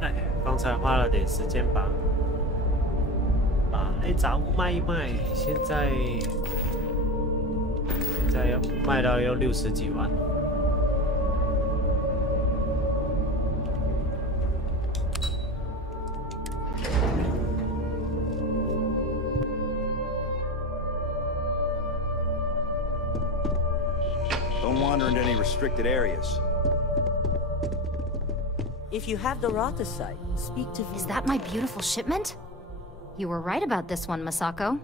哎，刚才花了点时间把那杂物卖一卖，现在要卖到要60几万。Don't wander into any restricted areas. If you have the Rothasite, speak to... Is that my beautiful shipment? You were right about this one, Masako.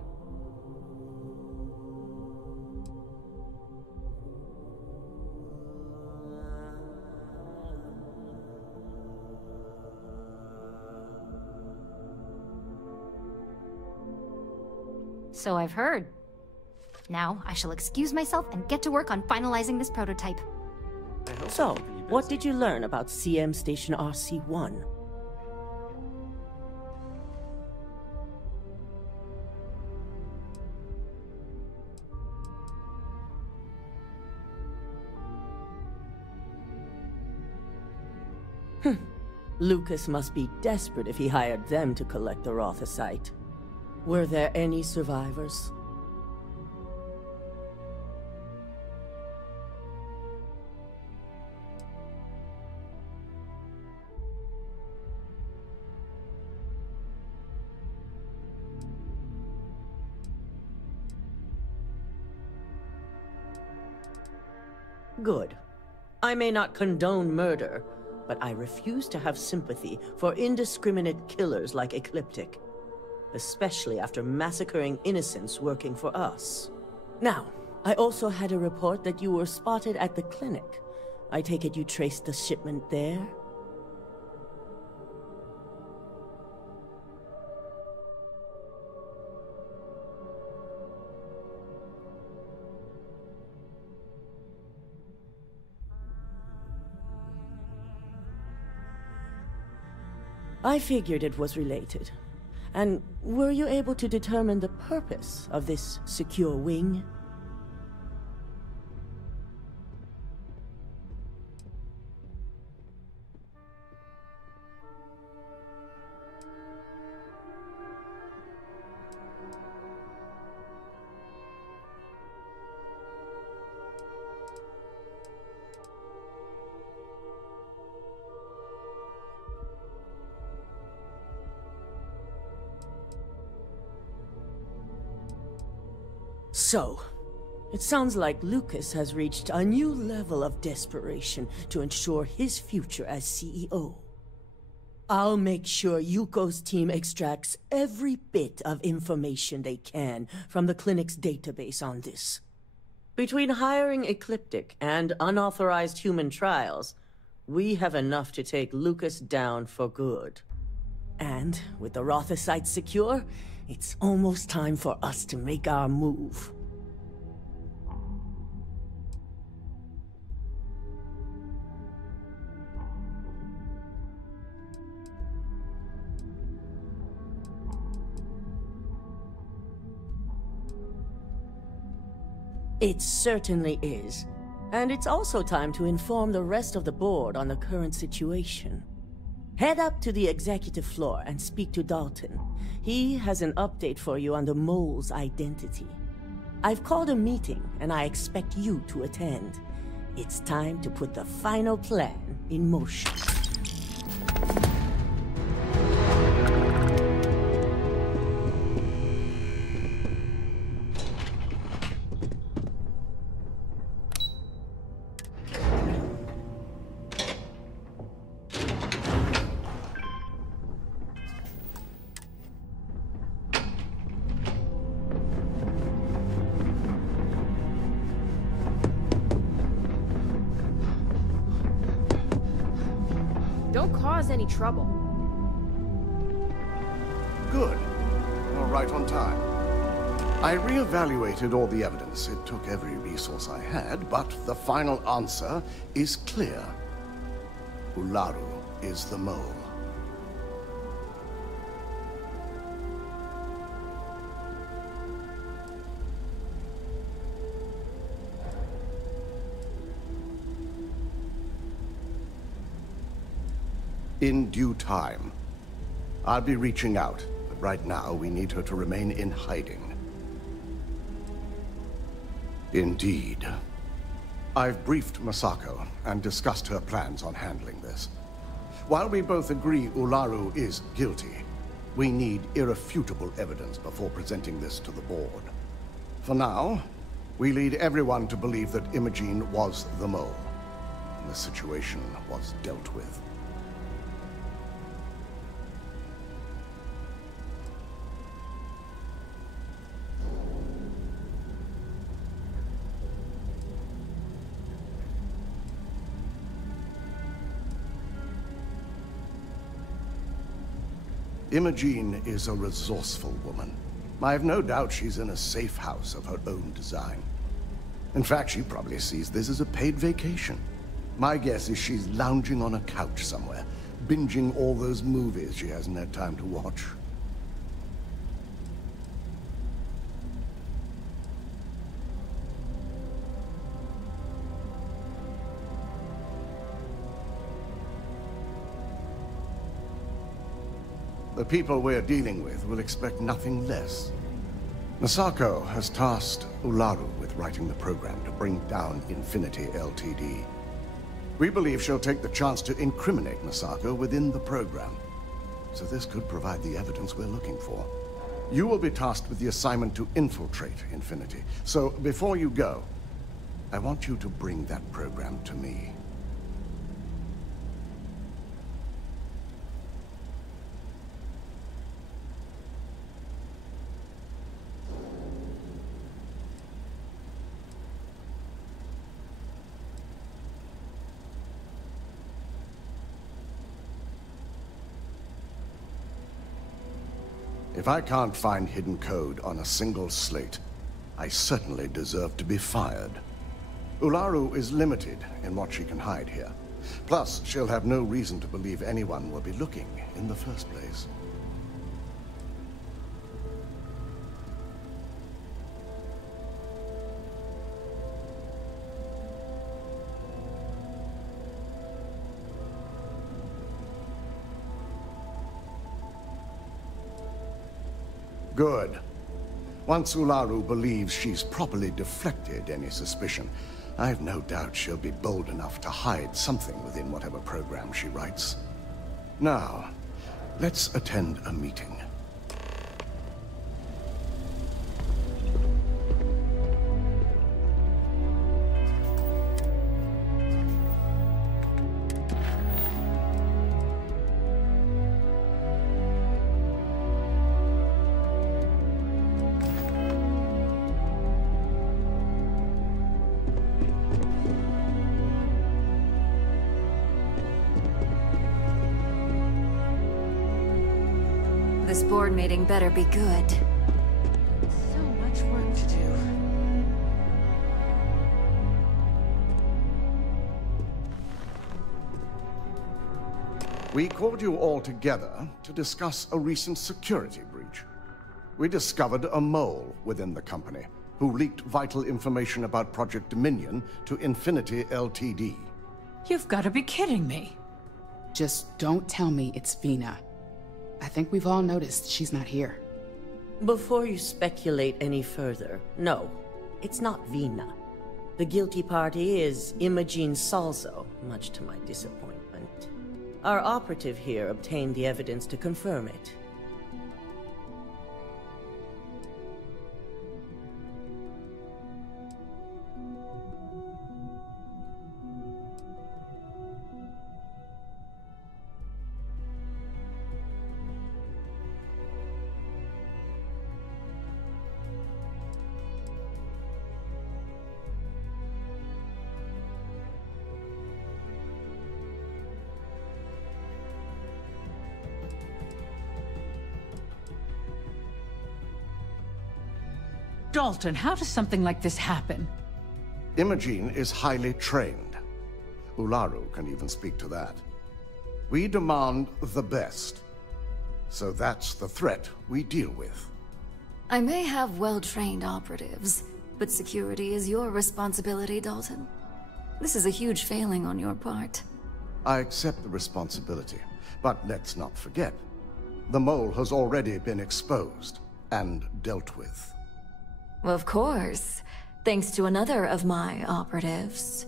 So I've heard. Now, I shall excuse myself and get to work on finalizing this prototype. So, what did you learn about CM Station RC-1? Lucas must be desperate if he hired them to collect the Rothasite. Were there any survivors? Good. I may not condone murder, but I refuse to have sympathy for indiscriminate killers like Ecliptic, especially after massacring innocents working for us. Now, I also had a report that you were spotted at the clinic. I take it you traced the shipment there? I figured it was related. And were you able to determine the purpose of this secure wing? So, it sounds like Lucas has reached a new level of desperation to ensure his future as CEO. I'll make sure Yuko's team extracts every bit of information they can from the clinic's database on this. Between hiring Ecliptic and unauthorized human trials, we have enough to take Lucas down for good. And with the Rothasite secure, it's almost time for us to make our move. It certainly is. And it's also time to inform the rest of the board on the current situation. Head up to the executive floor and speak to Dalton. He has an update for you on the mole's identity. I've called a meeting, and I expect you to attend. It's time to put the final plan in motion. Don't cause any trouble. Good. You're right on time. I re-evaluated all the evidence. It took every resource I had, but the final answer is clear. Ularu is the mole. In due time. I'll be reaching out, but right now we need her to remain in hiding. Indeed. I've briefed Masako and discussed her plans on handling this. While we both agree Ularu is guilty, we need irrefutable evidence before presenting this to the board. For now, we lead everyone to believe that Imogene was the mole, and the situation was dealt with. Imogene is a resourceful woman. I have no doubt she's in a safe house of her own design. In fact, she probably sees this as a paid vacation. My guess is she's lounging on a couch somewhere, binging all those movies she hasn't had time to watch. The people we're dealing with will expect nothing less. Masako has tasked Ularu with writing the program to bring down Infinity Ltd. We believe she'll take the chance to incriminate Masako within the program. So this could provide the evidence we're looking for. You will be tasked with the assignment to infiltrate Infinity. So before you go, I want you to bring that program to me. If I can't find hidden code on a single slate, I certainly deserve to be fired. Ularu is limited in what she can hide here. Plus, she'll have no reason to believe anyone will be looking in the first place. Good. Once Ularu believes she's properly deflected any suspicion, I have no doubt she'll be bold enough to hide something within whatever program she writes. Now, let's attend a meeting. This board meeting better be good. So much work to do. We called you all together to discuss a recent security breach. We discovered a mole within the company who leaked vital information about Project Dominion to Infinity Ltd. You've got to be kidding me. Just don't tell me it's Vina. I think we've all noticed she's not here. Before you speculate any further, no, it's not Vina. The guilty party is Imogene Salzo, much to my disappointment. Our operative here obtained the evidence to confirm it. Dalton, how does something like this happen? Imogene is highly trained. Ularu can even speak to that. We demand the best. So that's the threat we deal with. I may have well-trained operatives, but security is your responsibility, Dalton. This is a huge failing on your part. I accept the responsibility, but let's not forget, the mole has already been exposed and dealt with. Of course, thanks to another of my operatives.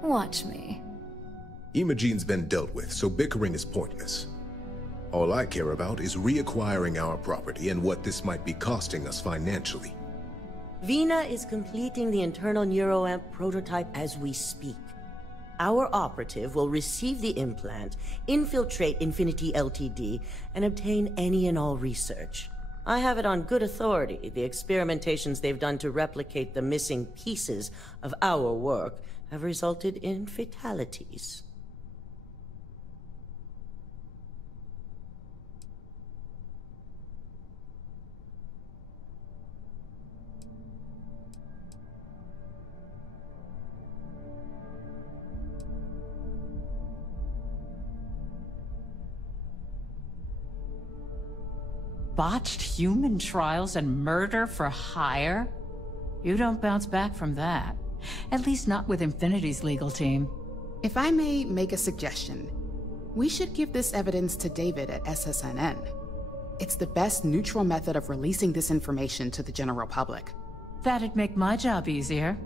Watch me. Imogene's been dealt with, so bickering is pointless. All I care about is reacquiring our property and what this might be costing us financially. Vina is completing the internal neuroamp prototype as we speak. Our operative will receive the implant, infiltrate Infinity Ltd, and obtain any and all research. I have it on good authority. The experimentations they've done to replicate the missing pieces of our work have resulted in fatalities. Botched human trials and murder for hire? You don't bounce back from that. At least not with Infinity's legal team. If I may make a suggestion, we should give this evidence to David at SSNN. It's the best neutral method of releasing this information to the general public. That'd make my job easier.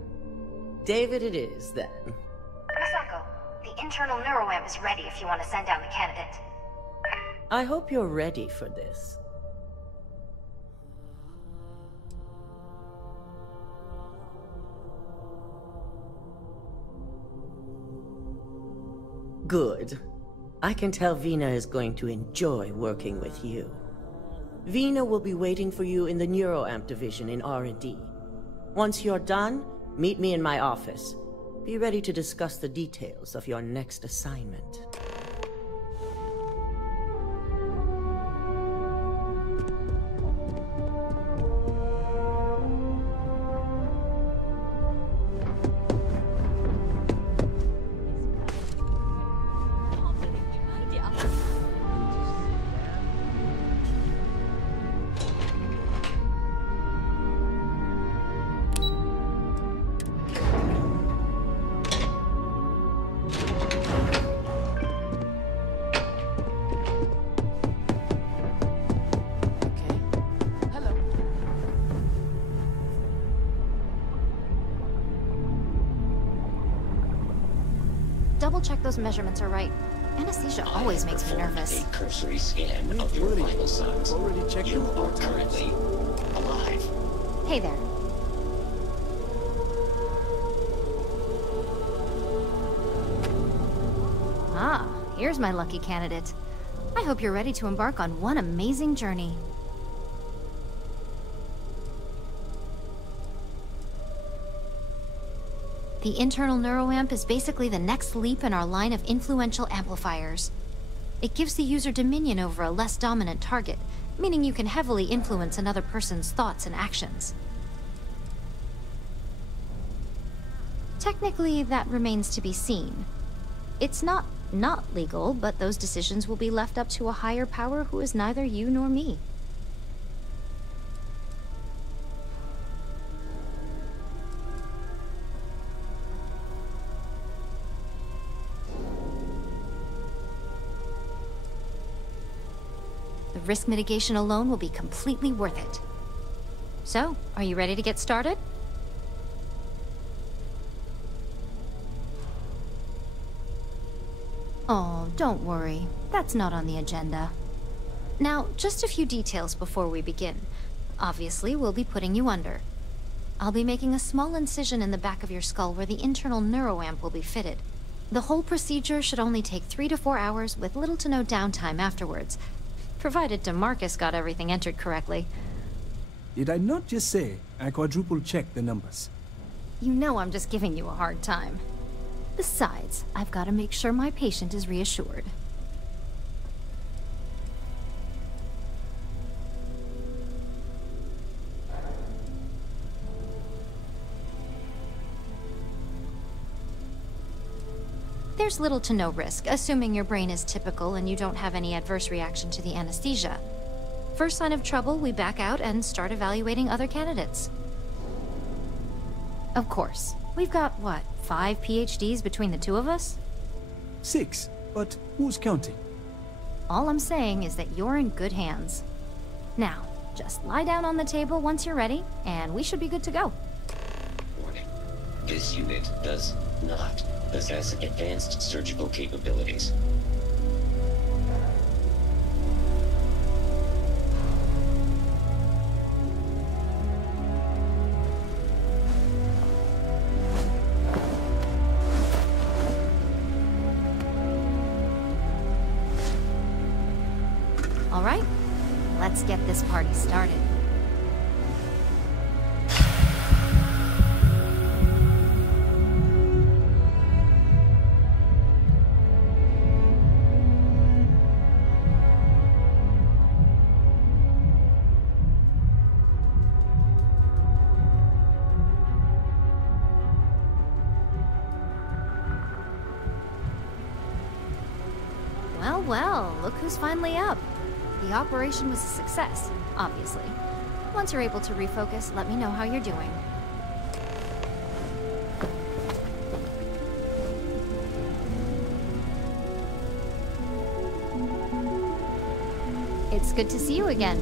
David it is, then. Misako, the internal neuroamp is ready if you want to send down the candidate. I hope you're ready for this. Good. I can tell Vina is going to enjoy working with you. Vina will be waiting for you in the neuroamp division in R&D. Once you're done, meet me in my office. Be ready to discuss the details of your next assignment. Double-check those measurements are right. Anesthesia always makes me nervous. A cursory scan of your vital signs. You are currently alive. Hey there. Ah, here's my lucky candidate. I hope you're ready to embark on one amazing journey. The internal neuroamp is basically the next leap in our line of influential amplifiers. It gives the user dominion over a less dominant target, meaning you can heavily influence another person's thoughts and actions. Technically, that remains to be seen. It's not legal, but those decisions will be left up to a higher power who is neither you nor me. The risk mitigation alone will be completely worth it. So, are you ready to get started? Oh, don't worry. That's not on the agenda. Now, just a few details before we begin. Obviously, we'll be putting you under. I'll be making a small incision in the back of your skull where the internal neuroamp will be fitted. The whole procedure should only take 3 to 4 hours with little to no downtime afterwards, provided DeMarcus got everything entered correctly. Did I not just say I quadruple-checked the numbers? You know I'm just giving you a hard time. Besides, I've got to make sure my patient is reassured. There's little to no risk, assuming your brain is typical and you don't have any adverse reaction to the anesthesia. First sign of trouble, we back out and start evaluating other candidates. Of course. We've got, what, 5 PhDs between the two of us? 6, but who's counting? All I'm saying is that you're in good hands. Now, just lie down on the table once you're ready, and we should be good to go. Warning. This unit does not possess advanced surgical capabilities. All right, let's get this party started. Well, well, look who's finally up. The operation was a success, obviously. Once you're able to refocus, let me know how you're doing. It's good to see you again.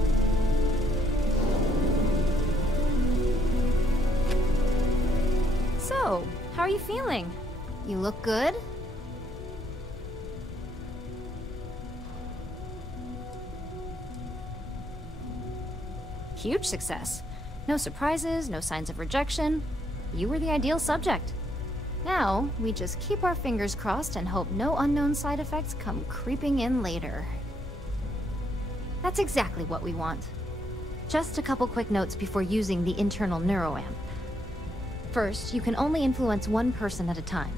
So, how are you feeling? You look good? Huge success. No surprises, no signs of rejection. You were the ideal subject. Now, we just keep our fingers crossed and hope no unknown side effects come creeping in later. That's exactly what we want. Just a couple quick notes before using the internal neuroamp. First, you can only influence one person at a time.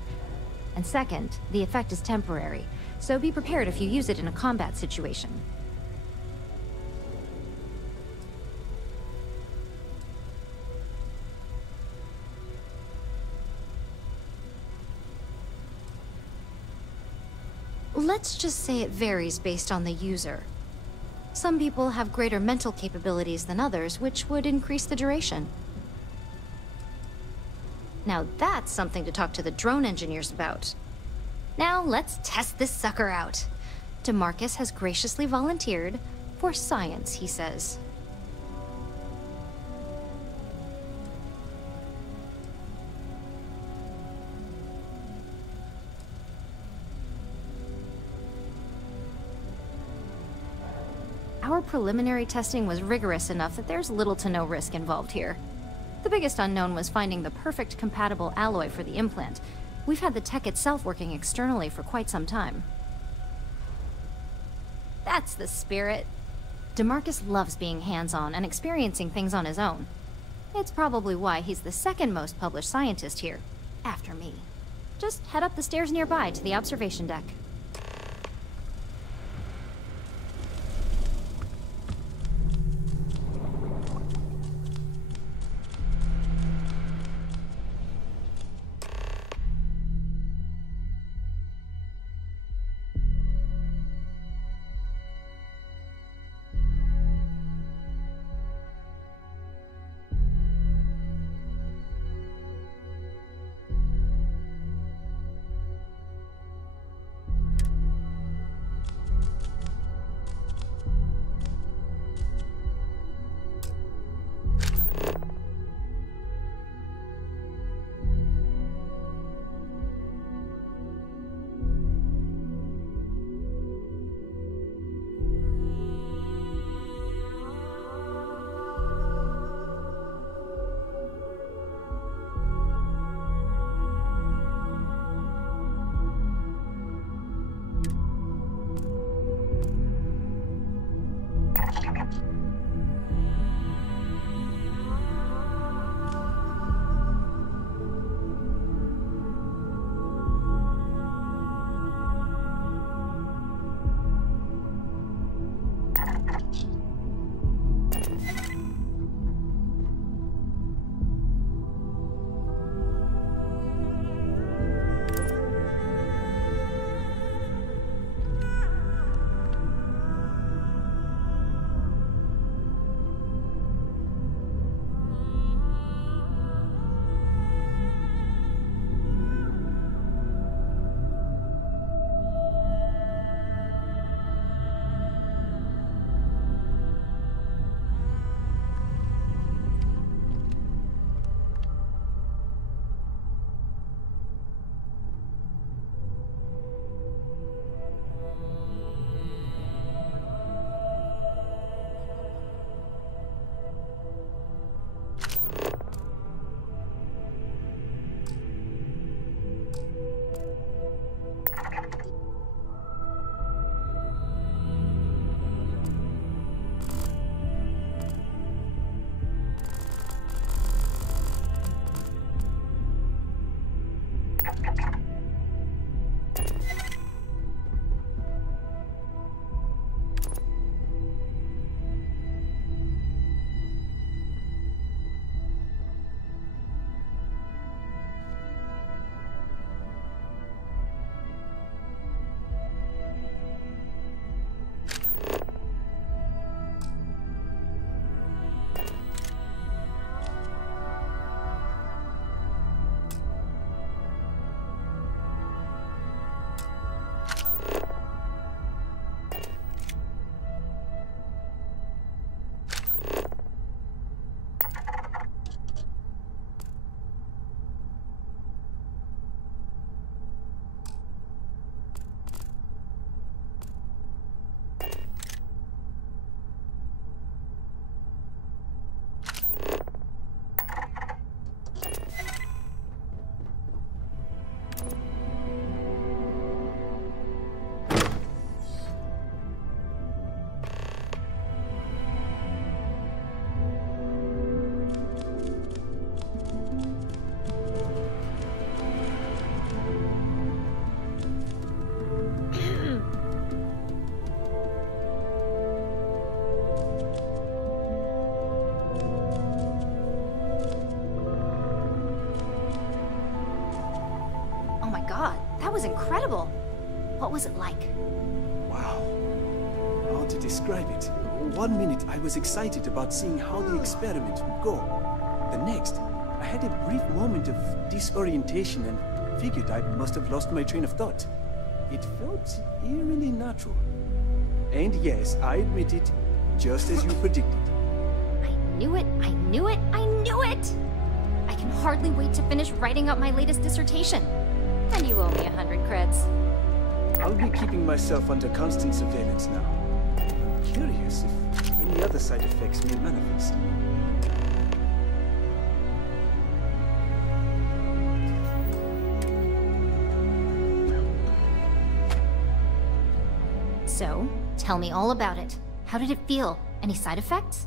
And second, the effect is temporary, so be prepared if you use it in a combat situation. Let's just say it varies based on the user. Some people have greater mental capabilities than others, which would increase the duration. Now that's something to talk to the drone engineers about. Now let's test this sucker out. DeMarcus has graciously volunteered for science, he says. Our preliminary testing was rigorous enough that there's little to no risk involved here. The biggest unknown was finding the perfect compatible alloy for the implant. We've had the tech itself working externally for quite some time. That's the spirit. DeMarcus loves being hands-on and experiencing things on his own. It's probably why he's the second most published scientist here, after me. Just head up the stairs nearby to the observation deck. my god, that was incredible. What was it like? Wow. How to describe it? 1 minute I was excited about seeing how the experiment would go. The next, I had a brief moment of disorientation and figured I must have lost my train of thought. It felt eerily natural. And yes, I admit it, just as you predicted. I knew it, I knew it, I knew it! I can hardly wait to finish writing up my latest dissertation. And you owe me 100 creds. I'll be keeping myself under constant surveillance now. I'm curious if any other side effects may manifest. So, tell me all about it. How did it feel? Any side effects?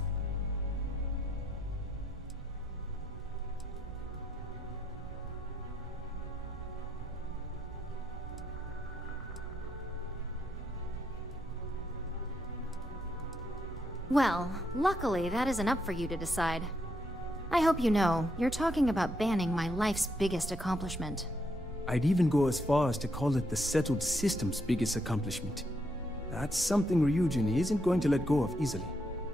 Well, luckily that isn't up for you to decide. I hope you know, you're talking about banning my life's biggest accomplishment. I'd even go as far as to call it the settled system's biggest accomplishment. That's something Ryujin isn't going to let go of easily.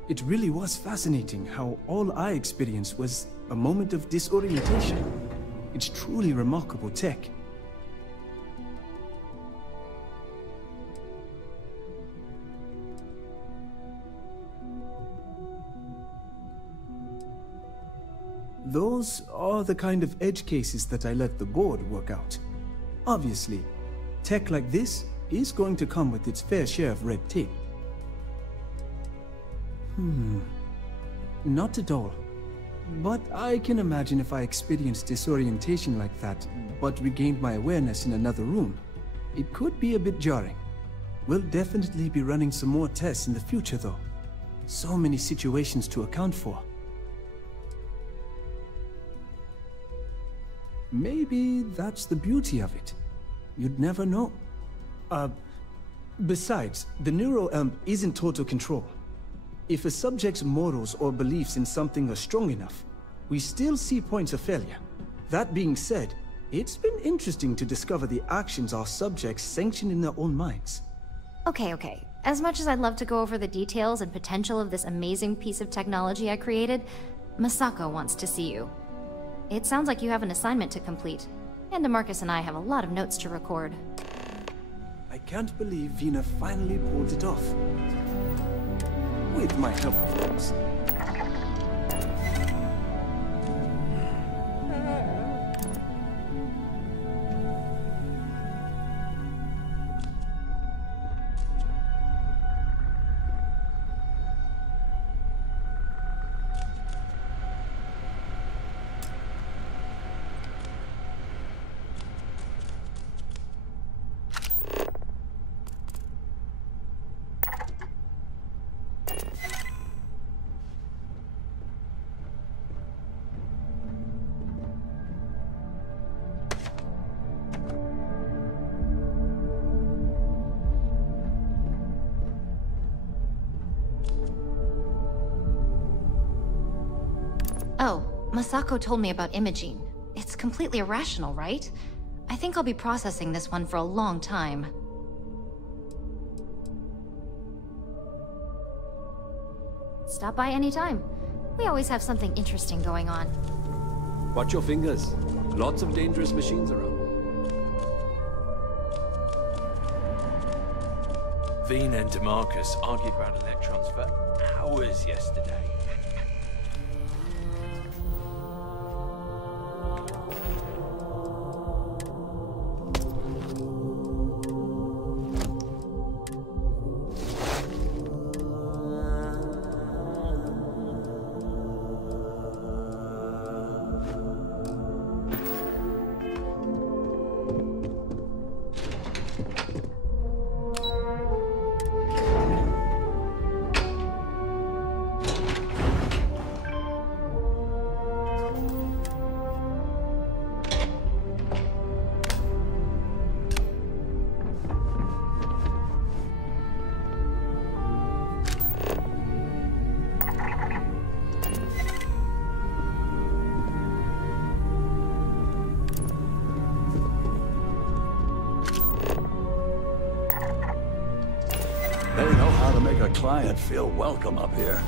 It really was fascinating how all I experienced was a moment of disorientation. It's truly remarkable tech. Those are the kind of edge cases that I let the board work out. Obviously, tech like this is going to come with its fair share of red tape. Not at all. But I can imagine if I experienced disorientation like that, but regained my awareness in another room. It could be a bit jarring. We'll definitely be running some more tests in the future though. So many situations to account for. Maybe that's the beauty of it. You'd never know. Besides, the neural amp isn't total control. If a subject's morals or beliefs in something are strong enough, we still see points of failure. That being said, it's been interesting to discover the actions our subjects sanction in their own minds. Okay. As much as I'd love to go over the details and potential of this amazing piece of technology I created, Masako wants to see you. It sounds like you have an assignment to complete, and DeMarcus and I have a lot of notes to record. I can't believe Vina finally pulled it off. With my help, of course. Oh, Masako told me about imaging. It's completely irrational, right? I think I'll be processing this one for a long time. Stop by anytime. We always have something interesting going on. Watch your fingers. Lots of dangerous machines around. Vina and DeMarcus argued about electrons for hours yesterday. They know how to make a client feel welcome up here.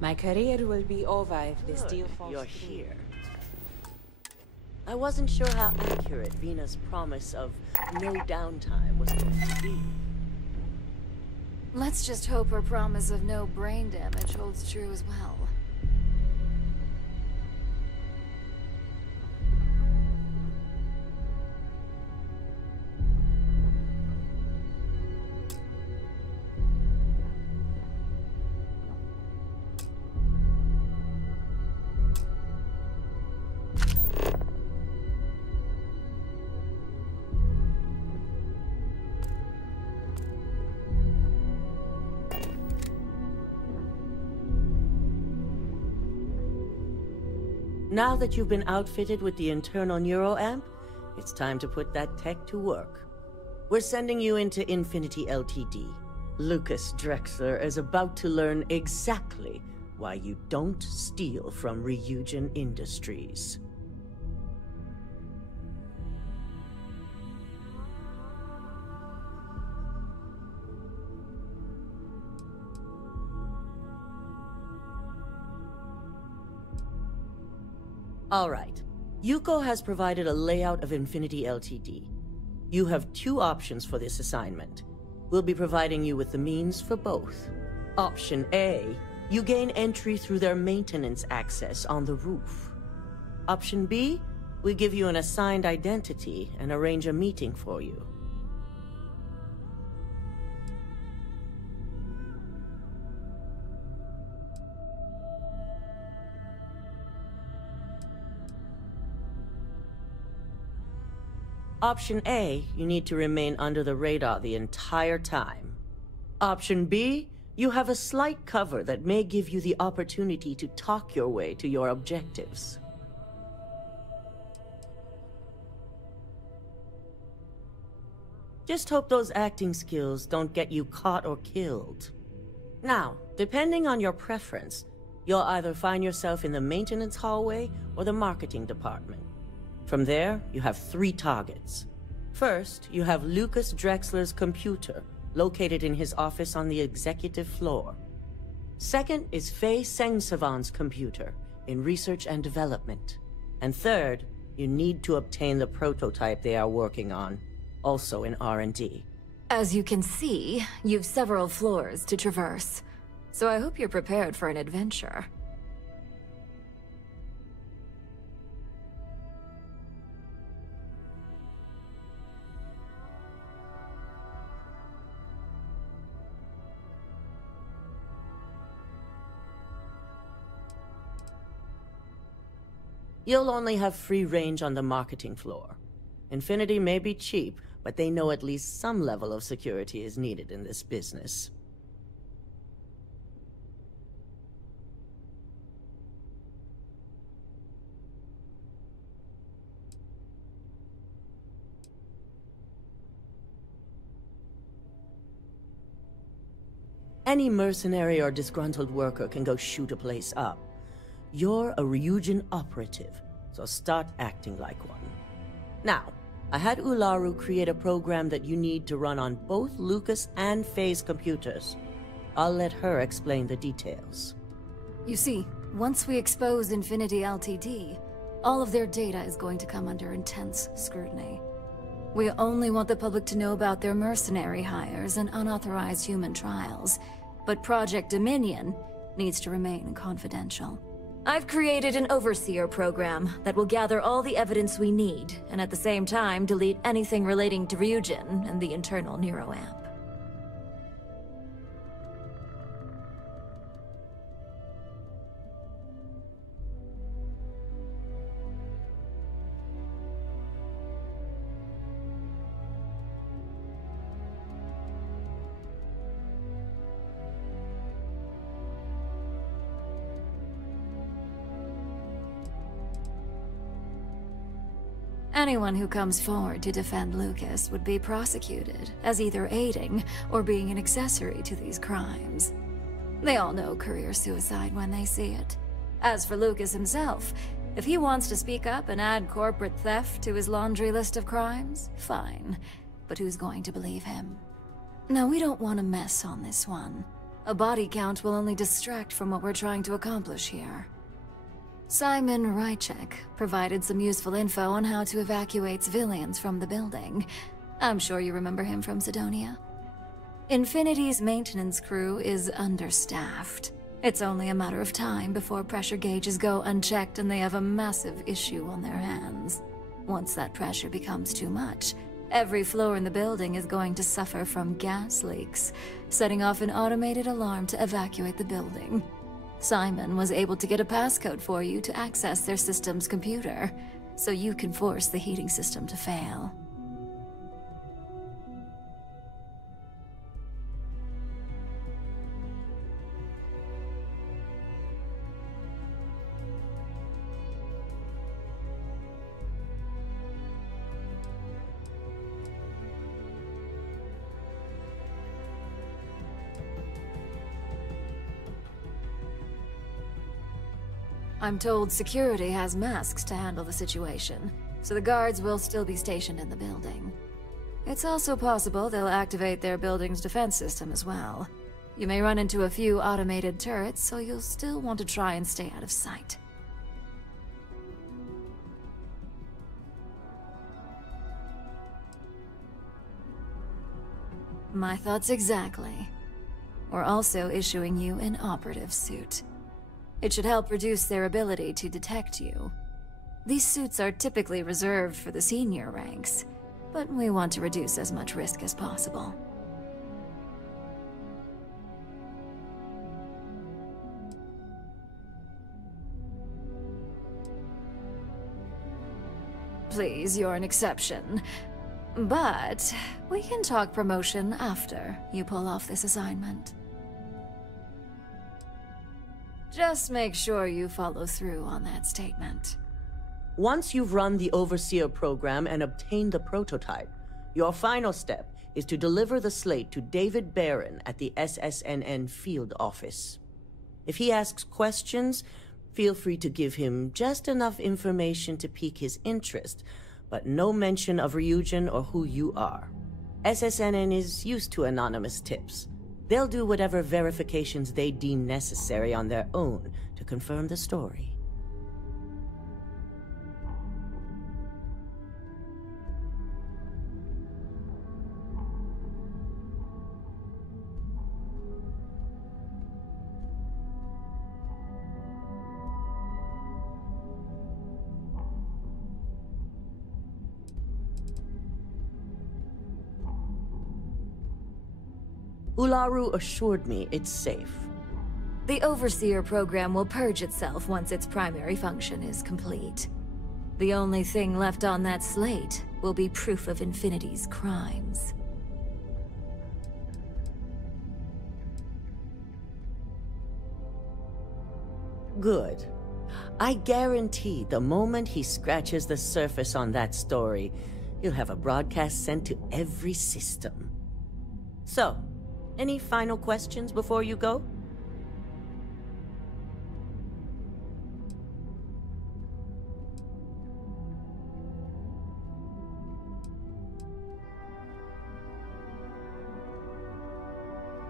My career will be over if this deal Good, falls you're through. here. I wasn't sure how accurate Vina's promise of no downtime was going to be. Let's just hope her promise of no brain damage holds true as well. Now that you've been outfitted with the internal neuroamp, it's time to put that tech to work. We're sending you into Infinity Ltd. Lucas Drexler is about to learn exactly why you don't steal from Ryugen Industries. All right. Yuko has provided a layout of Infinity Ltd. You have two options for this assignment. We'll be providing you with the means for both. Option A, you gain entry through their maintenance access on the roof. Option B, we give you an assigned identity and arrange a meeting for you. Option A, you need to remain under the radar the entire time. Option B, you have a slight cover that may give you the opportunity to talk your way to your objectives. Just hope those acting skills don't get you caught or killed. Now, depending on your preference, you'll either find yourself in the maintenance hallway or the marketing department. From there, you have 3 targets. First, you have Lucas Drexler's computer, located in his office on the executive floor. Second is Faye Sengsavan's computer, in research and development. And third, you need to obtain the prototype they are working on, also in R&D. As you can see, you've several floors to traverse, so I hope you're prepared for an adventure. You'll only have free range on the marketing floor. Infinity may be cheap, but they know at least some level of security is needed in this business. Any mercenary or disgruntled worker can go shoot a place up. You're a Ryujin operative, so start acting like one. Now, I had Ularu create a program that you need to run on both Lucas and Faye's computers. I'll let her explain the details. You see, once we expose Infinity Ltd, all of their data is going to come under intense scrutiny. We only want the public to know about their mercenary hires and unauthorized human trials, but Project Dominion needs to remain confidential. I've created an overseer program that will gather all the evidence we need, and at the same time delete anything relating to Ryujin and the internal neuroamp. Anyone who comes forward to defend Lucas would be prosecuted as either aiding or being an accessory to these crimes. They all know career suicide when they see it. As for Lucas himself, if he wants to speak up and add corporate theft to his laundry list of crimes, fine. But who's going to believe him? No, we don't want to mess on this one. A body count will only distract from what we're trying to accomplish here. Simon Ryzek provided some useful info on how to evacuate civilians from the building. I'm sure you remember him from Sidonia. Infinity's maintenance crew is understaffed. It's only a matter of time before pressure gauges go unchecked and they have a massive issue on their hands. Once that pressure becomes too much, every floor in the building is going to suffer from gas leaks, setting off an automated alarm to evacuate the building. Simon was able to get a passcode for you to access their system's computer, so you can force the heating system to fail. I'm told security has masks to handle the situation, so the guards will still be stationed in the building. It's also possible they'll activate their building's defense system as well. You may run into a few automated turrets, so you'll still want to try and stay out of sight. My thoughts exactly. We're also issuing you an operative suit. It should help reduce their ability to detect you. These suits are typically reserved for the senior ranks, but we want to reduce as much risk as possible. Please, you're an exception. But we can talk promotion after you pull off this assignment. Just make sure you follow through on that statement. Once you've run the Overseer program and obtained the prototype, your final step is to deliver the slate to David Barron at the SSNN field office. If he asks questions, feel free to give him just enough information to pique his interest, but no mention of Ryujin or who you are. SSNN is used to anonymous tips. They'll do whatever verifications they deem necessary on their own to confirm the story. Ularu assured me it's safe. The Overseer program will purge itself once its primary function is complete. The only thing left on that slate will be proof of Infinity's crimes. Good. I guarantee the moment he scratches the surface on that story, you'll have a broadcast sent to every system. So, Any final questions before you go?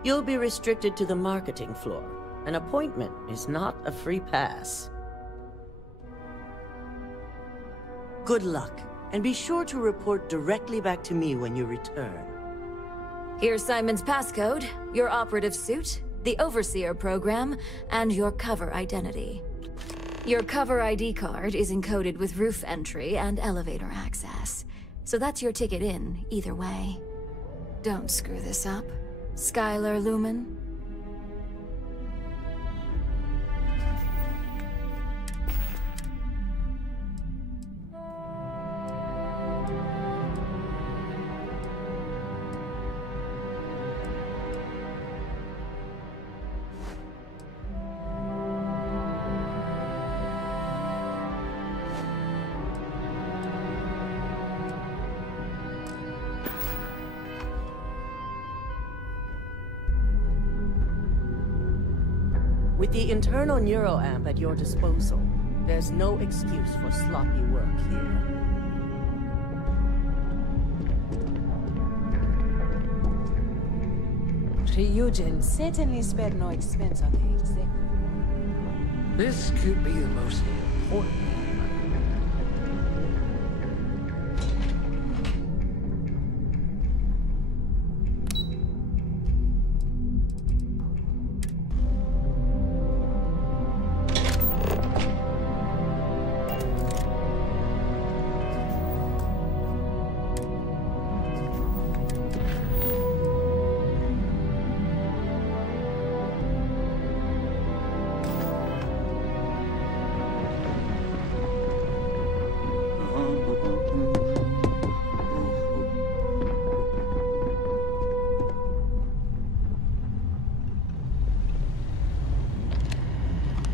You'll be restricted to the marketing floor. An appointment is not a free pass. Good luck, and be sure to report directly back to me when you return. Here's Simon's passcode, your operative suit, the Overseer program, and your cover identity. Your cover ID card is encoded with roof entry and elevator access, so that's your ticket in, either way. Don't screw this up. Skylar Lumen? With the internal neuroamp at your disposal, there's no excuse for sloppy work here. Ryugen certainly spared no expense on the exec. This could be the most important.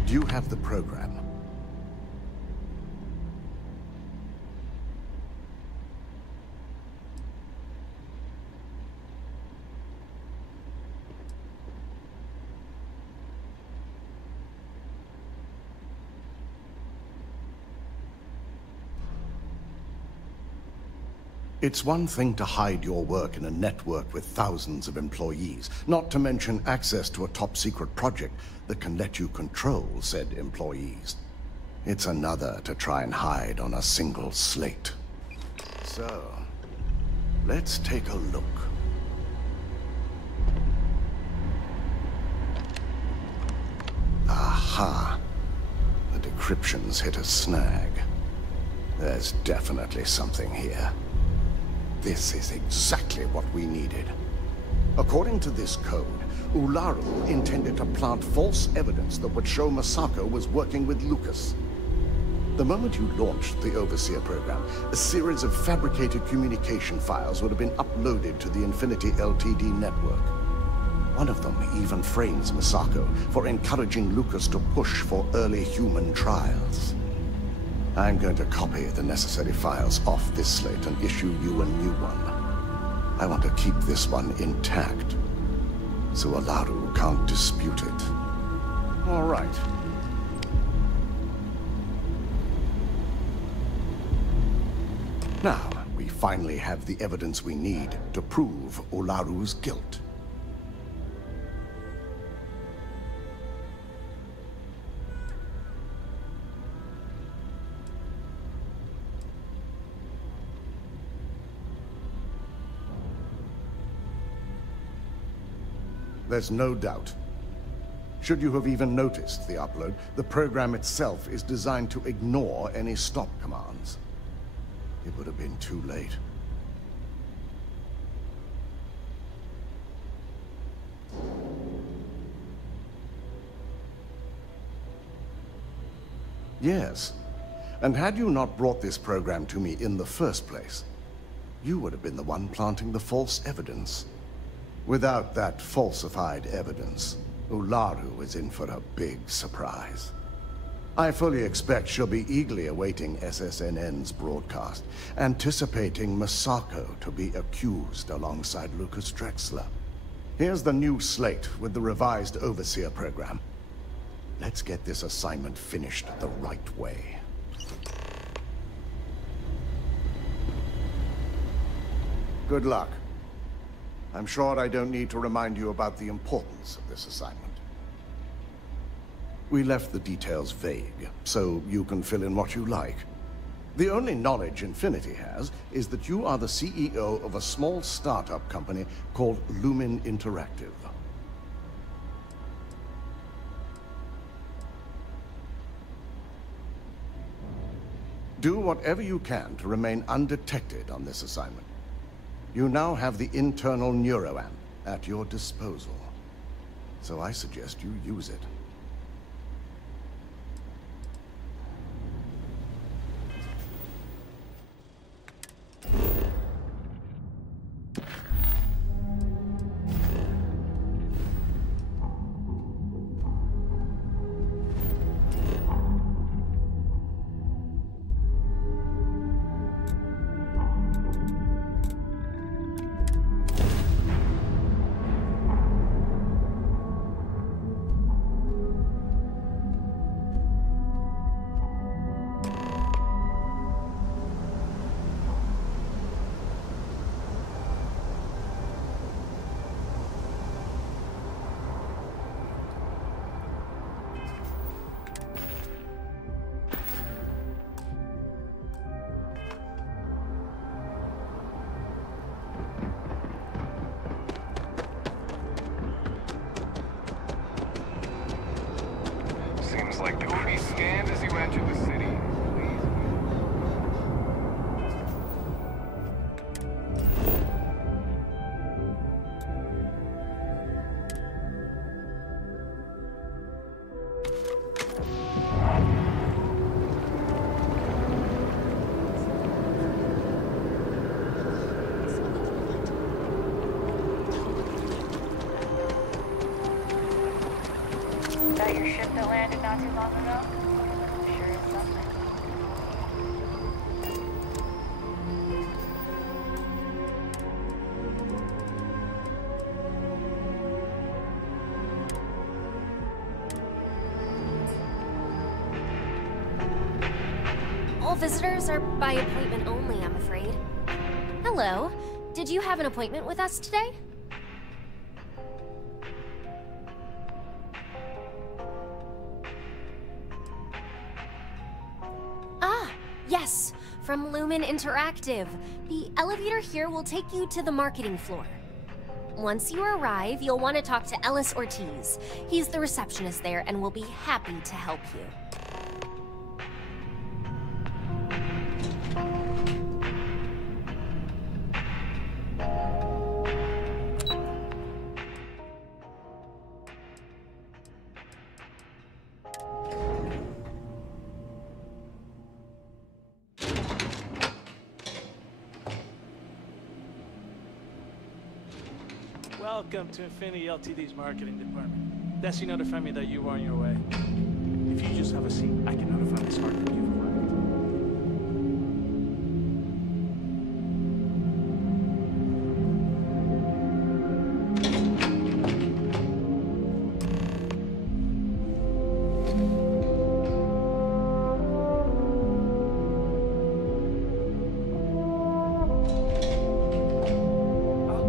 Do you have the program? It's one thing to hide your work in a network with thousands of employees, not to mention access to a top-secret project that can let you control said employees. It's another to try and hide on a single slate. So, let's take a look. Aha! The decryption's hit a snag. There's definitely something here. This is exactly what we needed. According to this code, Ularu intended to plant false evidence that would show Masako was working with Lucas. The moment you launched the Overseer program, a series of fabricated communication files would have been uploaded to the Infinity Ltd network. One of them even frames Masako for encouraging Lucas to push for early human trials. I'm going to copy the necessary files off this slate and issue you a new one. I want to keep this one intact, so Ularu can't dispute it. All right. Now, we finally have the evidence we need to prove Ularu's guilt. There's no doubt. Should you have even noticed the upload, the program itself is designed to ignore any stop commands. It would have been too late. Yes, and had you not brought this program to me in the first place, you would have been the one planting the false evidence. Without that falsified evidence, Ularu is in for a big surprise. I fully expect she'll be eagerly awaiting SSNN's broadcast, anticipating Masako to be accused alongside Lucas Drexler. Here's the new slate with the revised Overseer program. Let's get this assignment finished the right way. Good luck. I'm sure I don't need to remind you about the importance of this assignment. We left the details vague, so you can fill in what you like. The only knowledge Infinity has is that you are the CEO of a small startup company called Lumen Interactive. Do whatever you can to remain undetected on this assignment. You now have the internal neuroamp at your disposal, so I suggest you use it. Like you will be scanned as you enter the city. That your ship that landed not too long ago? Sure is something. All visitors are by appointment only, I'm afraid. Hello. Did you have an appointment with us today? Yes, from Lumen Interactive. The elevator here will take you to the marketing floor. Once you arrive, you'll want to talk to Ellis Ortiz. He's the receptionist there and will be happy to help you. Welcome to Infinity Ltd's marketing department. Desi notified me that you were on your way. If you just have a seat, I can notify Miss Hart that you've arrived.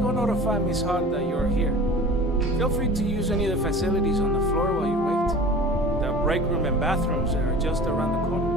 Notify Miss Hart that you're here. Feel free to use any of the facilities on the floor while you wait. The break room and bathrooms are just around the corner.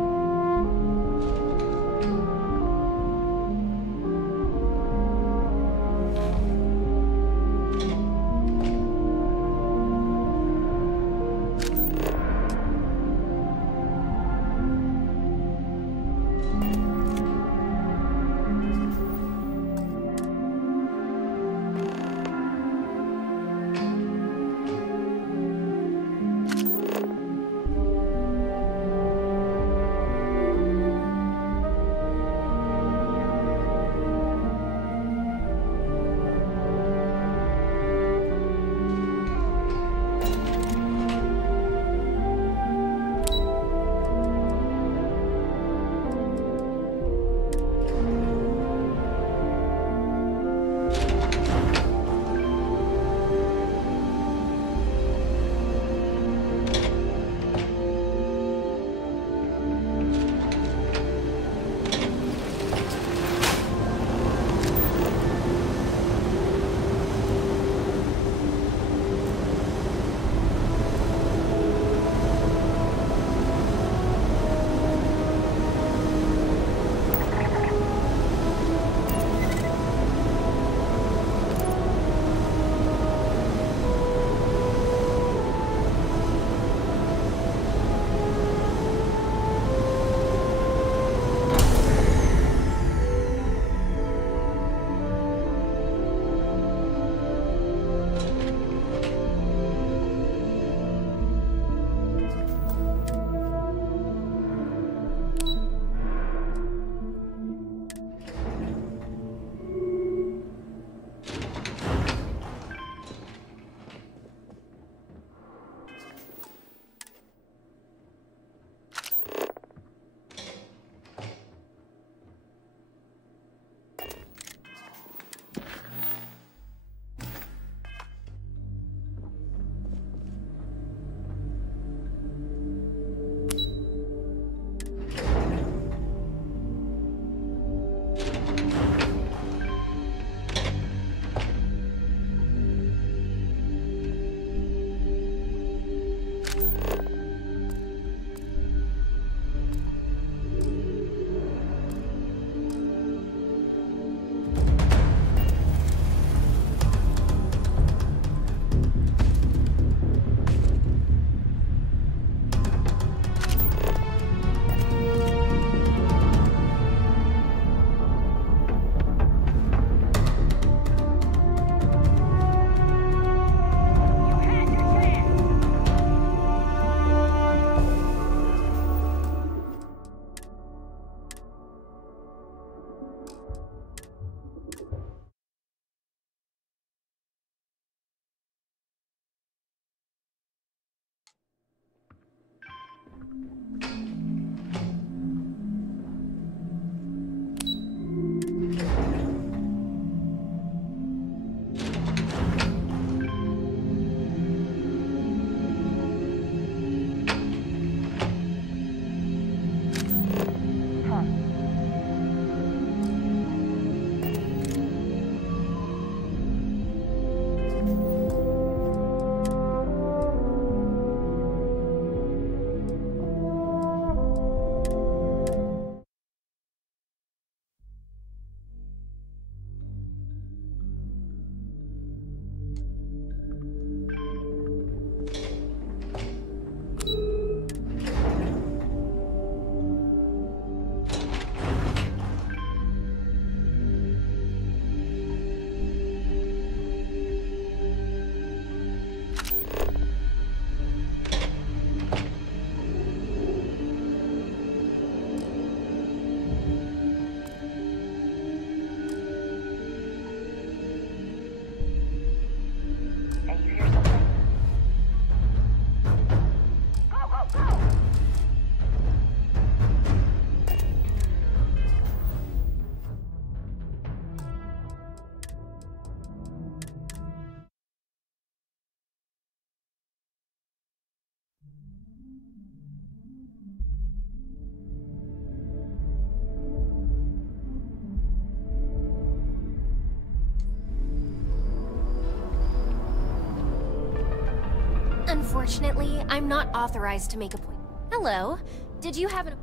Unfortunately, I'm not authorized to make a point. Hello. Did you have an...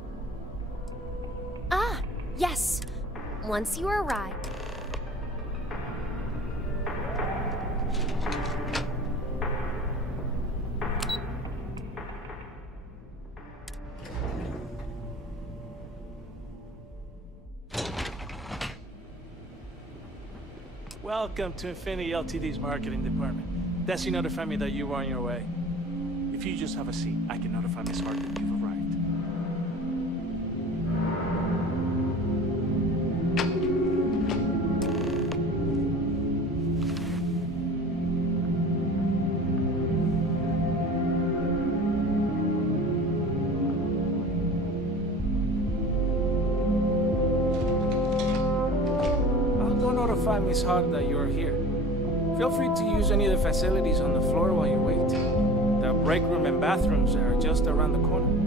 Ah, yes. Once you arrive... Welcome to Infinity Ltd's marketing department. Desi notified me that you were on your way. If you just have a seat, I can notify Miss Hart that you've arrived. Miss Hart that you're here. Feel free to use any of the facilities on the floor while you wait. The break room and bathrooms are just around the corner.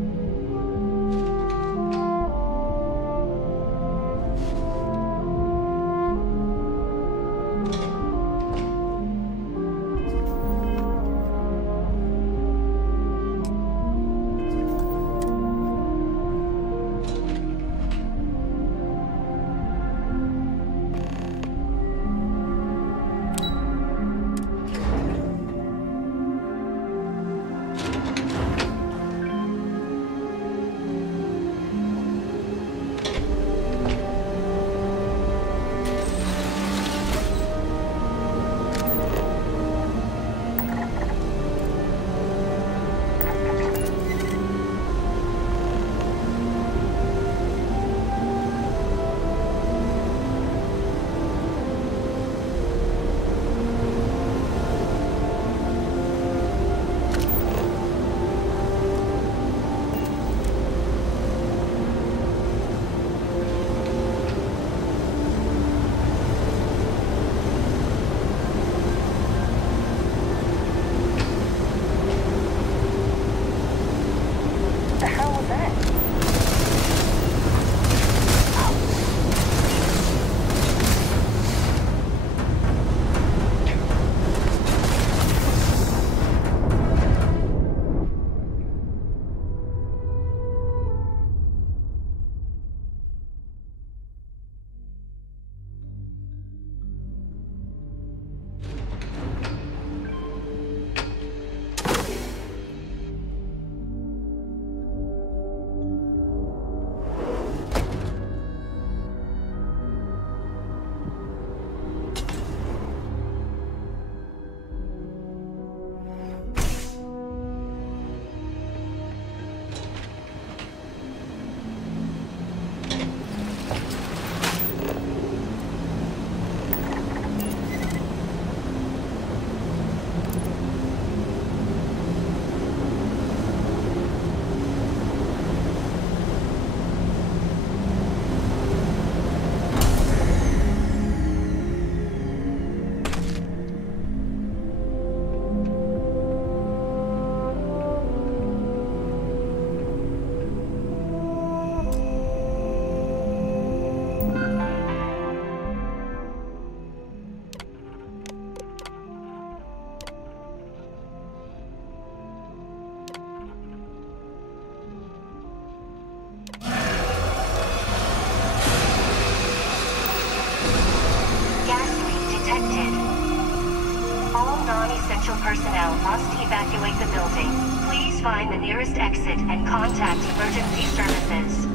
non-essential personnel must evacuate the building. Please find the nearest exit and contact emergency services.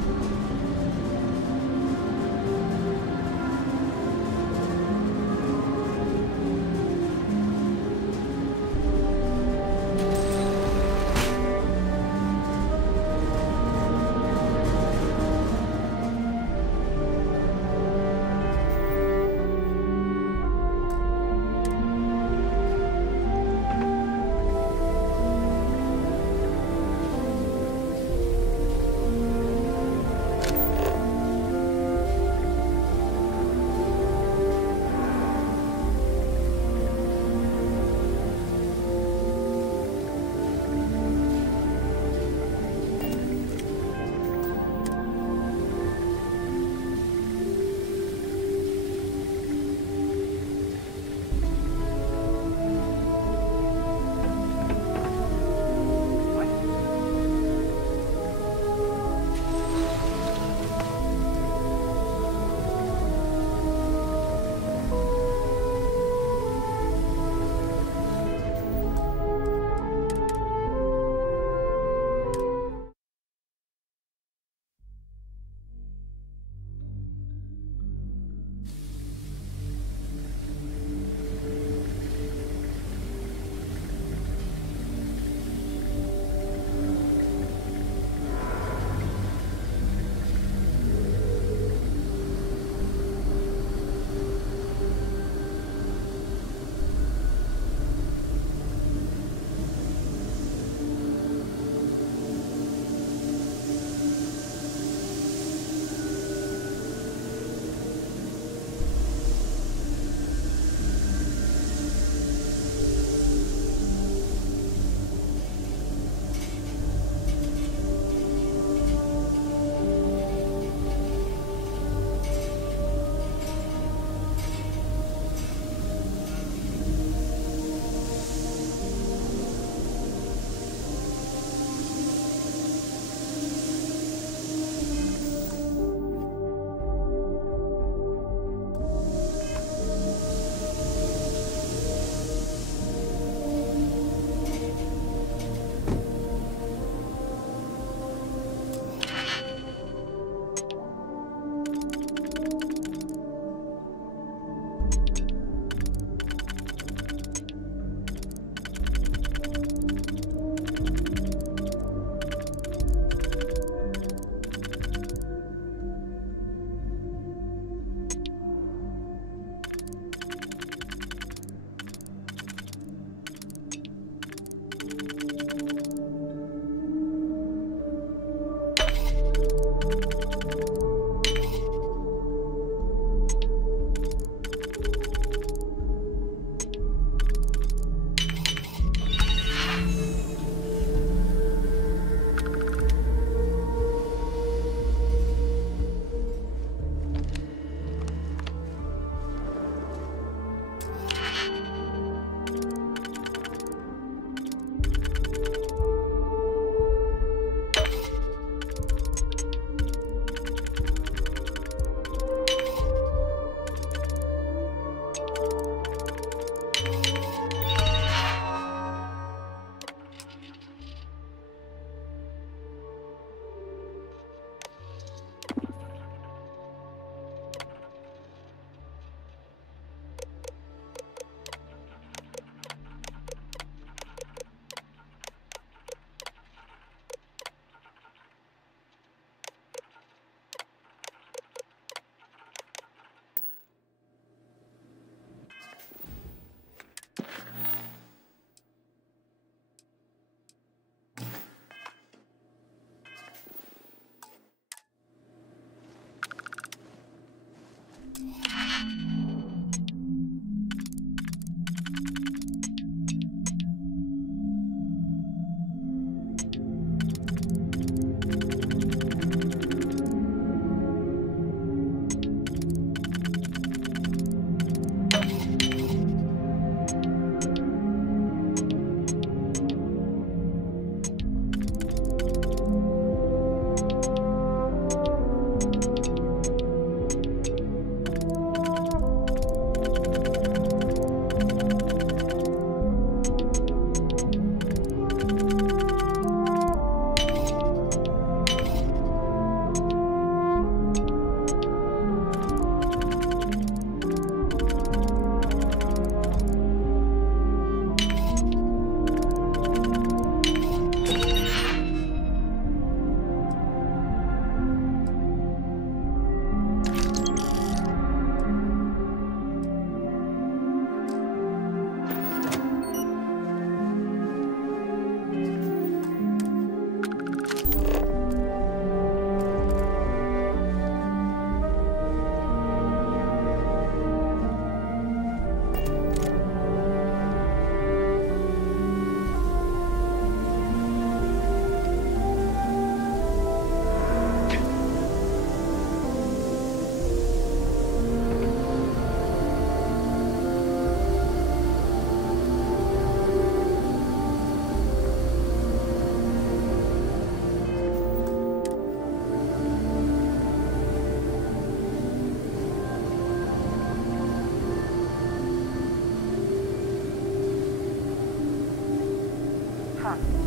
front.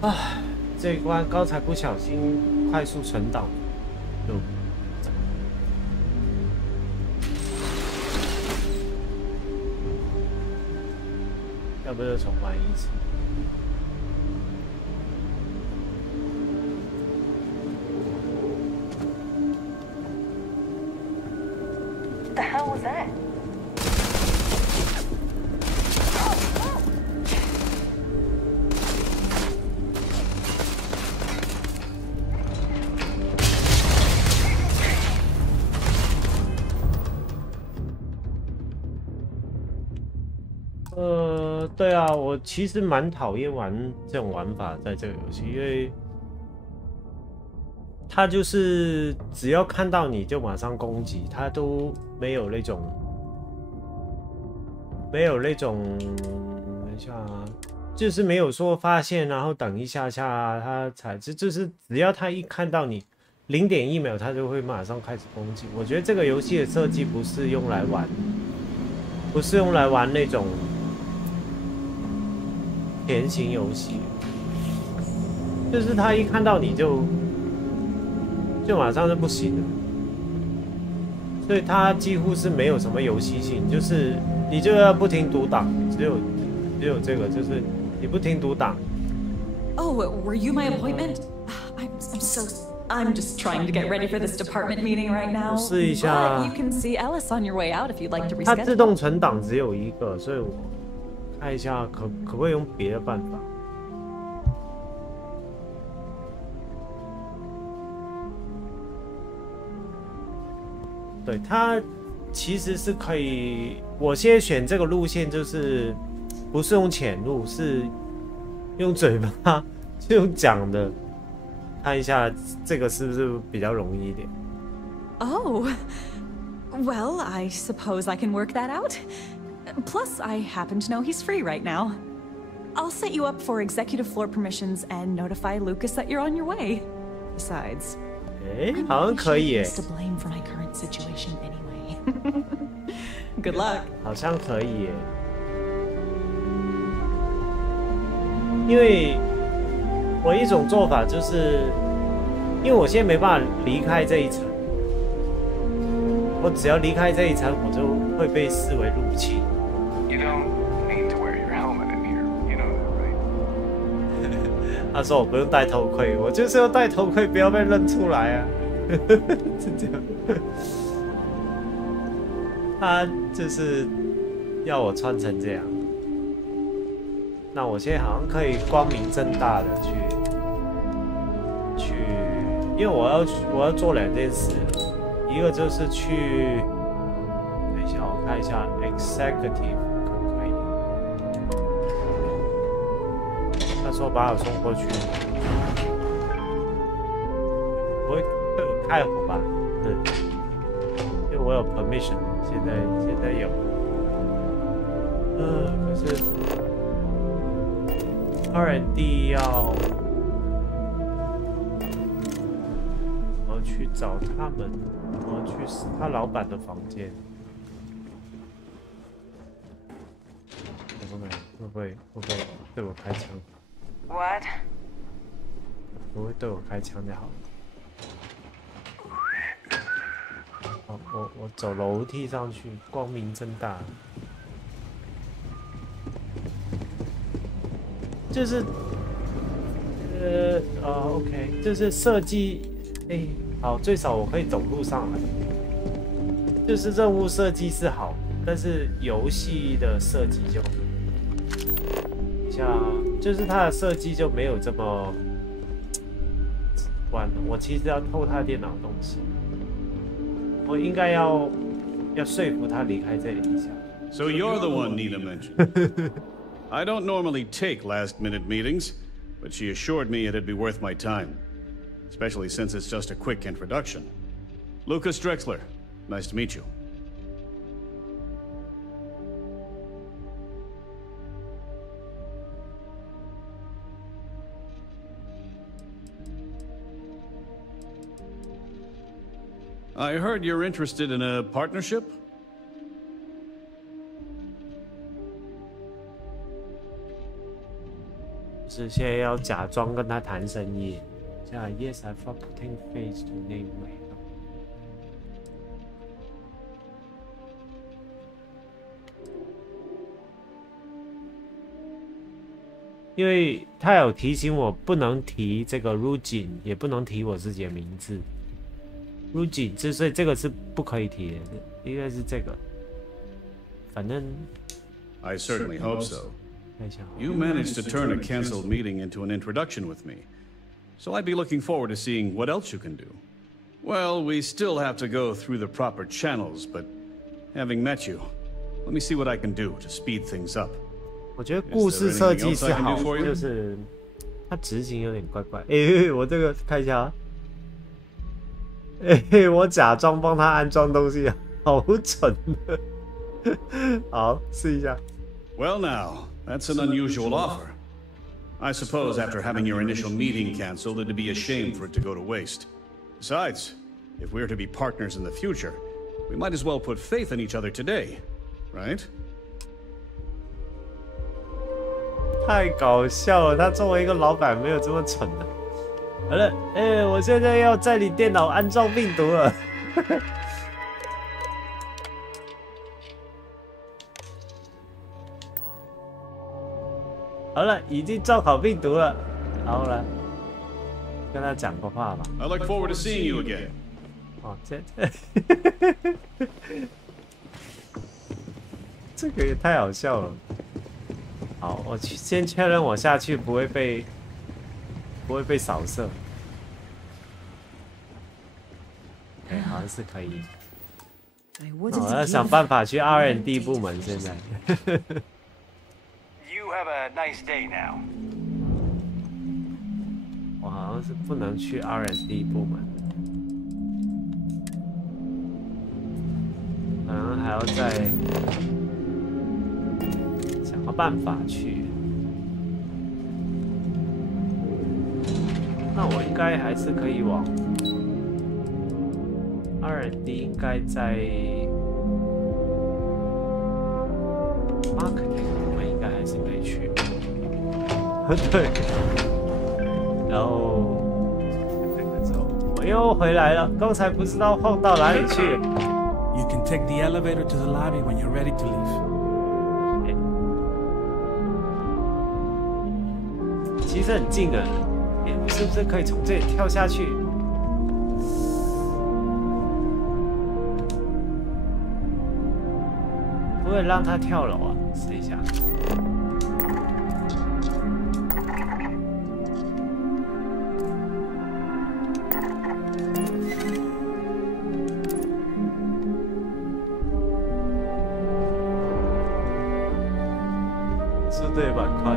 啊，这一关刚才不小心快速存档，就要不就重玩一次。 What the hell was that? 对啊，我其实蛮讨厌玩这种玩法，在这个游戏，因为他就是只要看到你就马上攻击，他都没有那种，等一下啊，就是没有说发现，然后等一下下他才就是只要他一看到你0.1秒，他就会马上开始攻击。我觉得这个游戏的设计不是用来玩，不是用来玩那种。 田型游戏，就是他一看到你就马上就不行了，所以他几乎是没有什么游戏性，就是你就要不停读档，只有这个，就是你不停读档。Oh, were you my appointment? I'm just trying to get ready for this department meeting right now. 试一下。But you can see Ellis on your way out if you'd like to reschedule. 它自动存档只有一个，所以我。 看一下可不可以用别的办法？对，它其实是可以。我现在选这个路线，就是不是用潜入，是用嘴巴，是用讲的。看一下这个是不是比较容易一点？ Oh, well, I suppose I can work that out. Plus, I happen to know he's free right now. I'll set you up for executive floor permissions and notify Lucas that you're on your way. Besides, 好像可以耶。 to blame for my current situation anyway. Good luck. 好像可以耶。因为我一种做法就是，因为我现在没办法离开这一层，我只要离开这一层，我就会被视为入侵。 You don't need to wear your helmet in here. You know that, right? 他说我不用戴头盔，我就是要戴头盔，不要被认出来啊！是这样。他就是要我穿成这样。那我现在好像可以光明正大的去，因为我要做2件事，一个就是去，等一下我看一下 executive。 他说把我送过去，不会被我开火吧？对，因为我有 permission， 现在有。可是 R&D 要我去找他们，我去他老板的房间。会不会对我开枪？ What? 不会对我开枪就好了。好，我走楼梯上去，光明正大。就是，OK， 就是设计，好，最少我可以走路上来。就是任务设计是好，但是游戏的设计就，就是它的设计就没有这么完了。我其实要偷他电脑的东西，我应该要说服他离开这里一下。So you're the one Nina mentioned. I don't normally take last-minute meetings, but she assured me it'd be worth my time, especially since it's just a quick introduction. Lucas Drexler, nice to meet you. I heard you're interested in a partnership? 是现在要假装跟他谈生意。这样 Yes, I fuck putting face to name way。因为他有提醒我不能提这个 RYZEN， 也不能提我自己的名字。RYZEN， 所以这个是不可以提的，应该是这个。反正 I certainly hope so. You managed to turn a canceled meeting into an introduction with me, so I'd be looking forward to seeing what else you can do. Well, we still have to go through the proper channels, but having met you, let me see what I can do to speed things up. 我觉得故事设计是好，就是它执行有点怪怪。我这个看一下啊。我假装帮他安装东西，好蠢的。好，试一下。Well, now that's an unusual offer. I suppose after having your initial meeting canceled, it'd be a shame for it to go to waste. Besides, if we're to be partners in the future, we might as well put faith in each other today, right? 太搞笑了！他作为一个老板，没有这么蠢的。好了，我现在要在你电脑安装病毒了。好了，已经装好病毒了。好了，跟他讲个话吧。I look forward to seeing you again. 哦，这个也太好笑了。好，我先确认我下去不会被扫射。好像是可以。我要想办法去 R&D 部门现在。You have a nice day now. 我好像是不能去 R&D 部门，可能还要再想个办法去。那我应该还是可以往 R&D， 应该在 marketing 部门应该还是可以去。对。然后这个之后我又回来了，刚才不知道晃到哪里去。You can take the elevator to the lobby when you're ready to leave. 其实很近的，是不是可以从这里跳下去？不会让他跳楼啊？试一下。是对板块。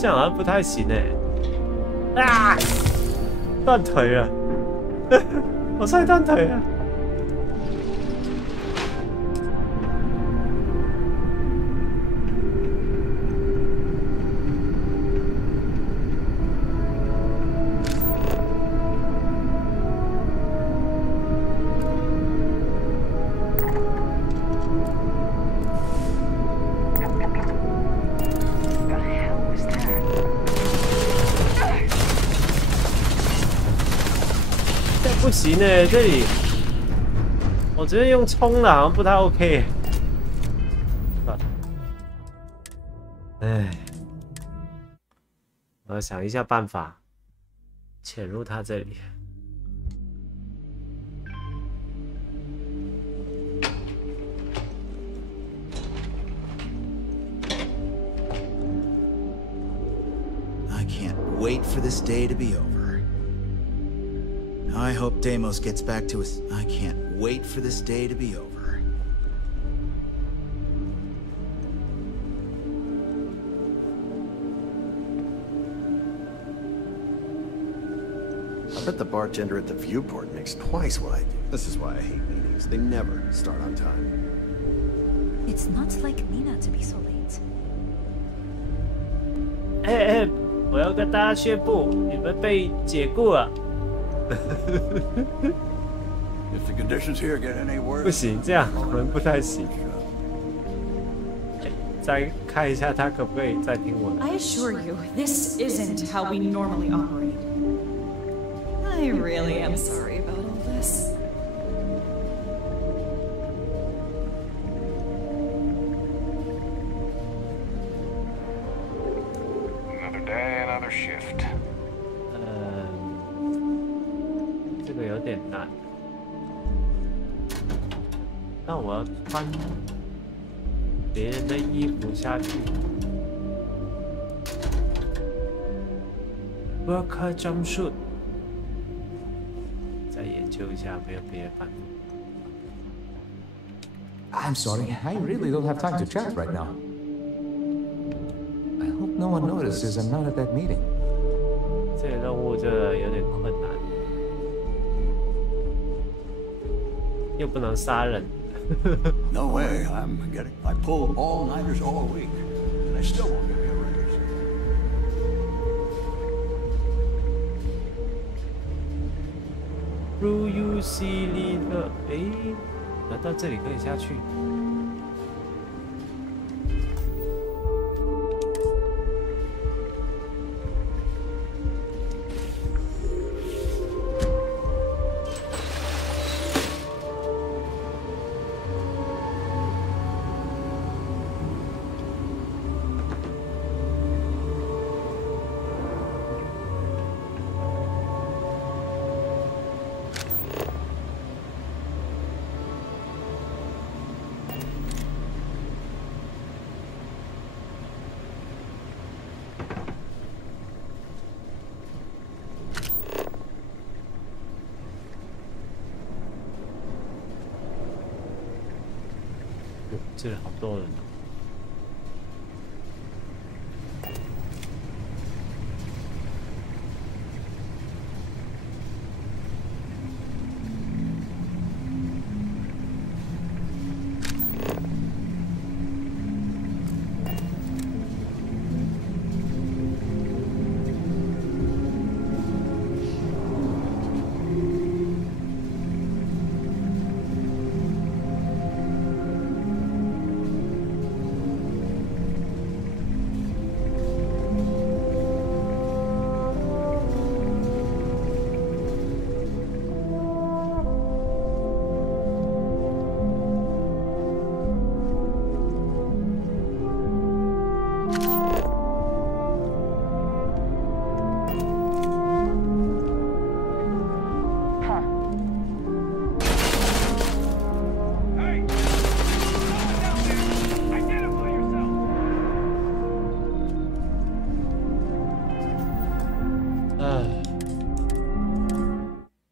这样好像不太行哎！啊，断腿了！我摔断腿了！不行哎，这里我直接用冲的，好像不太 OK。哎，我要想一下办法潜入他这里。I can't wait for this day to be over. I hope Deimos gets back to us. I can't wait for this day to be over. I bet the bartender at the viewport makes twice what I do. This is why I hate meetings. They never start on time. It's not like Nina to be so late. 我要跟大家宣布，你们被解雇了。If the conditions here get any worse, 不行，这样可能不太行。再看一下他可不可以再听我的。 I assure you, this isn't how we normally operate. I really am sorry about all this. Another day, another shift. 这个有点难。那我要穿别人的衣服下去。Worker jumpsuit。再研究一下，没有别的办法。 I'm sorry, I really don't have time to chat right now. I hope no one notices I'm not at that meeting. 这个任务这个有点困难，又不能杀人。No way. I pulled all-nighters all week, and I still won't give you a raise. 如 UC 里的，难道这里可以下去？这里好多人。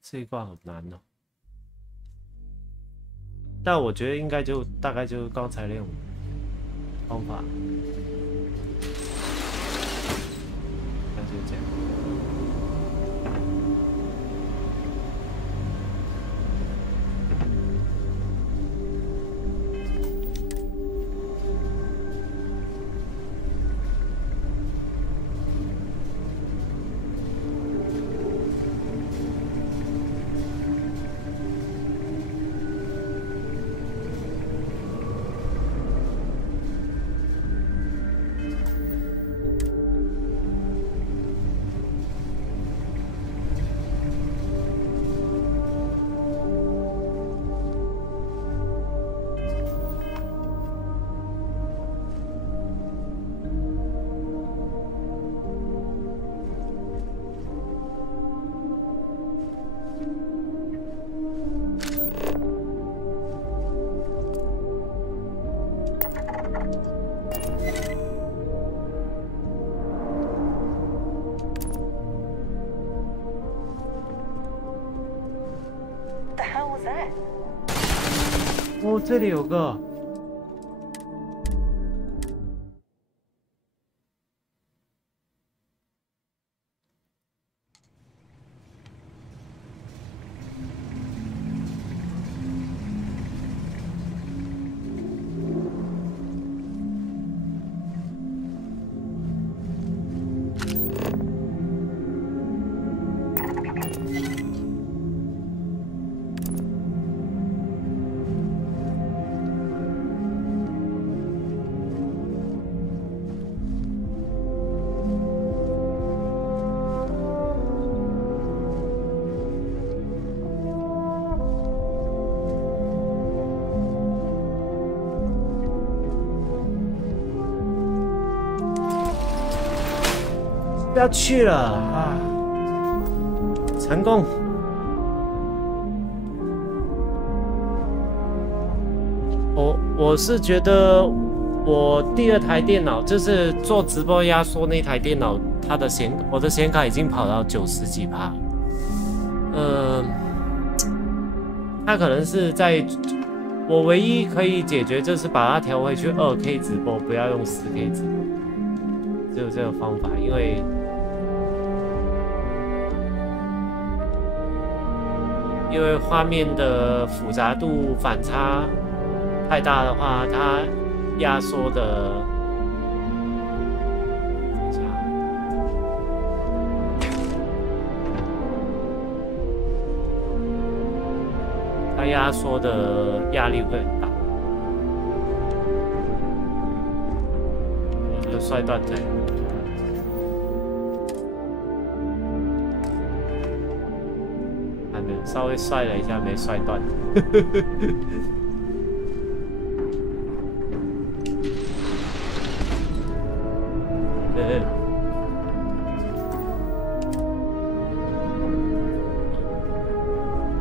这一关好难哦，但我觉得应该就大概就是刚才那种方法，那就这样。哦，这里有个。不要去了啊！成功。我是觉得我第二台电脑就是做直播压缩那台电脑，我的显卡已经跑到90几%。它可能是在我唯一可以解决就是把它调回去2K 直播，不要用4K 直播，只有这个方法，因为画面的复杂度反差太大的话，它压缩的，等一下，它压缩的压力会很大。我就摔断腿。还没，稍微摔了一下，没摔断。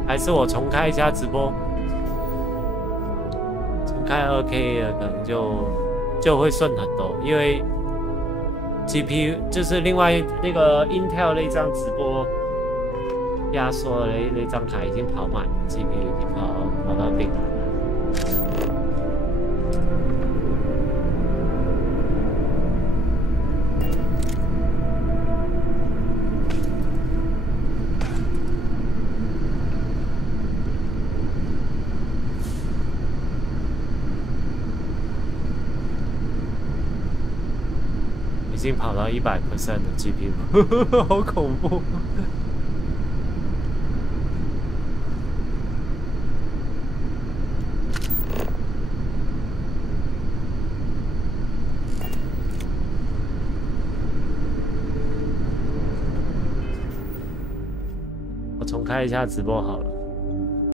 还是我重开一下直播，重开2K 的可能就会顺很多，因为 GPU 就是另外那个 Intel 那张直播压缩的那张卡已经跑满 ，GPU 已经跑到顶了。已经跑到100% 的 GPU， 好恐怖！我重开一下直播好了。